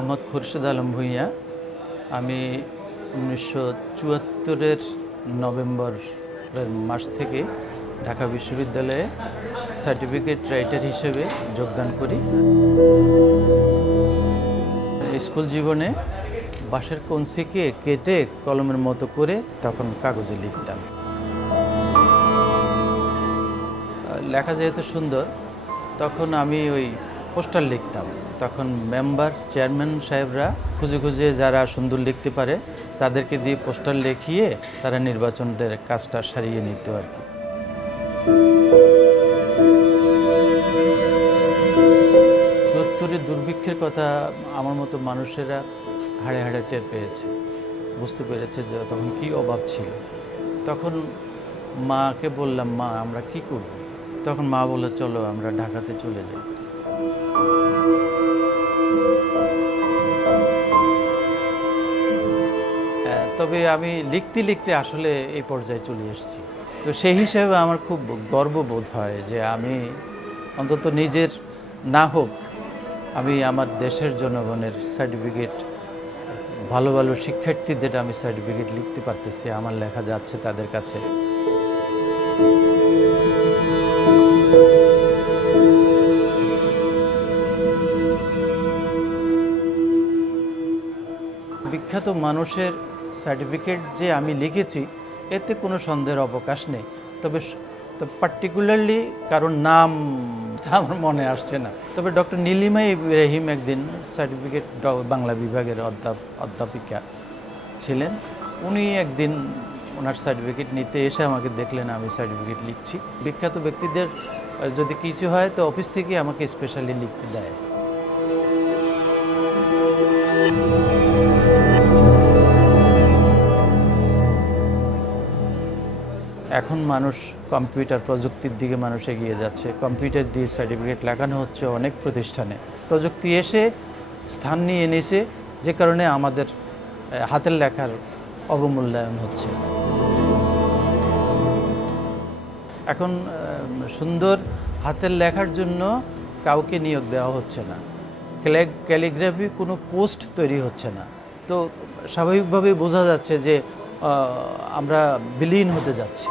মোহাম্মদ খুরশেদ আলম ভূঁইয়া। আমি 1974-এর নভেম্বর মাস থেকে ঢাকা বিশ্ববিদ্যালয়ে সার্টিফিকেট রাইটার হিসেবে যোগদান করি। স্কুল জীবনে বাঁশের কঞ্চিকে কেটে কলমের মতো করে তখন কাগজে লিখতাম। লেখা যেহেতু সুন্দর, তখন আমি ওই পোস্টার লিখতাম। তখন মেম্বার চেয়ারম্যান সাহেবরা খুঁজে খুঁজে যারা সুন্দর লিখতে পারে তাদেরকে দিয়ে পোস্টার লিখিয়ে তারা নির্বাচনের কাজটা সারিয়ে নিত আর কি। চুয়াত্তরের দুর্ভিক্ষের কথা আমার মতো মানুষেরা হাড়ে হাড়ে টের পেয়েছে, বুঝতে পেরেছে যে তখন কী অভাব ছিল। তখন মাকে বললাম, মা আমরা কি করব? তখন মা বলল, চলো আমরা ঢাকাতে চলে যাই। তবে আমি লিখতে লিখতে আসলে এই পর্যায়ে চলে এসেছি। তো সেই হিসেবে আমার খুব গর্ববোধ হয় যে আমি অন্তত নিজের না হোক, আমি আমার দেশের জনগণের সার্টিফিকেট, ভালো ভালো শিক্ষার্থীদের আমি সার্টিফিকেট লিখতে পারতেছি, আমার লেখা যাচ্ছে তাদের কাছে। বিখ্যাত মানুষের সার্টিফিকেট যে আমি লিখেছি এতে কোনো সন্দেহের অবকাশ নেই। তবে পার্টিকুলারলি কারোর নাম আমার মনে আসছে না। তবে ডক্টর নীলিমা ইব্রাহিম একদিন সার্টিফিকেট বাংলা বিভাগের অধ্যাপিকা ছিলেন। উনি একদিন ওনার সার্টিফিকেট নিতে এসে আমাকে দেখলেন আমি সার্টিফিকেট লিখছি। বিখ্যাত ব্যক্তিদের যদি কিছু হয় তো অফিস থেকে আমাকে স্পেশালি লিখতে দেয়। এখন মানুষ কম্পিউটার প্রযুক্তির দিকে মানুষ এগিয়ে যাচ্ছে। কম্পিউটার দিয়ে সার্টিফিকেট লেখানো হচ্ছে অনেক প্রতিষ্ঠানে। প্রযুক্তি এসে স্থান নিয়ে এনেছে, যে কারণে আমাদের হাতের লেখার অবমূল্যায়ন হচ্ছে। এখন সুন্দর হাতের লেখার জন্য কাউকে নিয়োগ দেওয়া হচ্ছে না। ক্যালিগ্রাফি কোনো পোস্ট তৈরি হচ্ছে না। তো স্বাভাবিকভাবেই বোঝা যাচ্ছে যে আমরা বিলীন হতে যাচ্ছি।